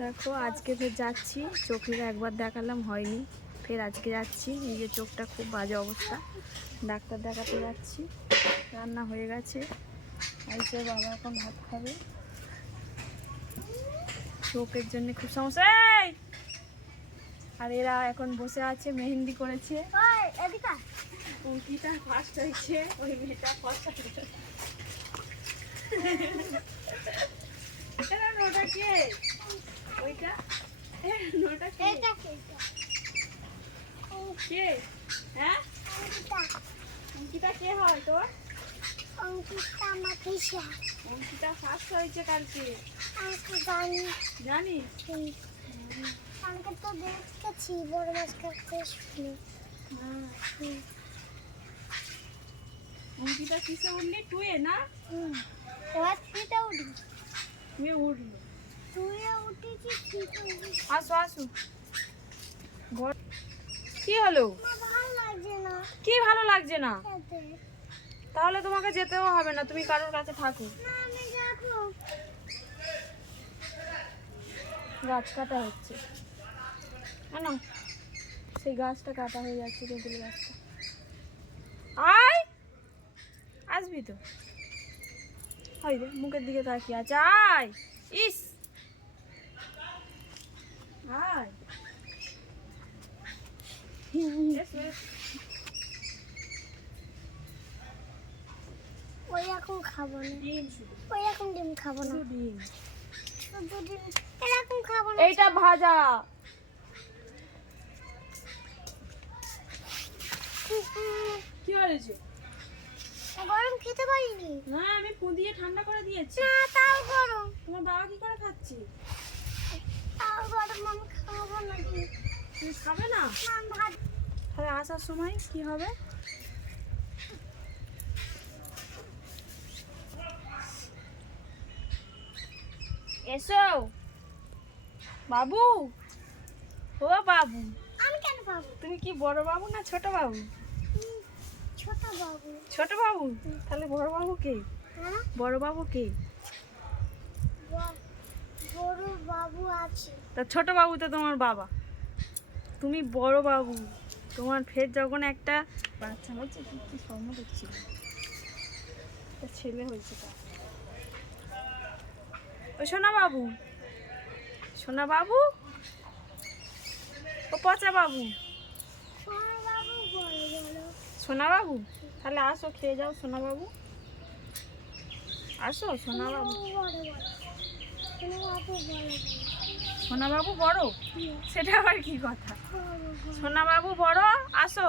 দেখো আজকে ফের যাচ্ছি, চোখের একবার দেখালাম হয়নি, ফের আজকে যাচ্ছি। এই যে চোখটা খুব বাজে অবস্থা, ডাক্তার দেখাতে যাচ্ছি। রান্না হয়ে গেছে, এসে বাবা এখন ভাত খাবে। চোখের জন্য খুব সমস্যা। আর এরা এখন বসে আছে, মেহেন্দি করেছে। অঙ্কিতা ফার্স্ট হয়েছে, ওই মেয়েটা ফার্স্ট হয়েছে। নোটা কে? ওইটা নোটা কে? কে? হ্যাঁ, অঙ্কিতা কে হয় তোর? অঙ্কিতা আমার পিসা। অঙ্কিতা ফার্স্ট হয়েছে কালকে। আমি জানি। জানিস? কালকে তো দেখতেছি বড় মাছ কাটতে শুনে। হ্যাঁ, অঙ্কিতা কিসে উঠলি? টুয়ে না? এবার থ্রিতে উঠবি। টুয়ে উঠলো। টুয়ে উঠেছি, থ্রিতে উঠবি। আসো আসো। কি হলো? ভালো লাগছে না। কি ভালো লাগছে না? খেতে। তাহলে তোমাকে যেতেও হবে না, তুমি কারোর কাছে থাকো। না আমি যাবো। গাছ কাটা হচ্ছে না, সেই গাছটা কাটা হয়ে যাচ্ছে, তেঁতুল গাছটা। আয়, আসবি তো? হয় রে, মুখের দিকে তাকিয়ে আছে। আয়, ইস আয়। ওই এখন খাবো না। ডিম শুধু, ওই এখন ডিম খাবো না। শুধু ডিম। শুধু ডিম এরকম খাবো না। এইটা ভাজা। কি হয়েছে? গরম খেতে পারিনি। না, আমি ফুদিয়ে ঠান্ডা করে দিয়েছি। না তাও গরম। তোমার বাবা কি করে খাচ্ছে? তাও গরম আমি খাবো না। তুমি খাবে না? না ভাত। তাহলে আসার সময় কি হবে? এসো বাবু, ও বাবু। আমি কেন পাবো? তুমি কি বড় বাবু না ছোট বাবু? ছোট বাবু। ছোট বাবু? তাহলে বড় বাবু কে? হ্যাঁ, বড় বাবু কে? বড় বাবু আছে। তা ছোট বাবু তো তোমার বাবা, তুমি বড় বাবু। তোমার ফের যখন একটা বাচ্চা হয়েছে, কি স্বপ্ন দেখছিল, ছেলে হয়েছে তার। ও সোনা বাবু, সোনা বাবু, ও পচা বাবু, সোনা বাবু বড় বড়। সোনা বাবু। তাহলে আসো, খেয়ে যাও সোনা বাবু। আসো সোনা বাবু। বড় বড়। সোনা বাবু বড় বড়। সোনা বাবু বড়? সেটা আবার কি কথা? বড় বড়। সোনা বাবু বড়, আসো।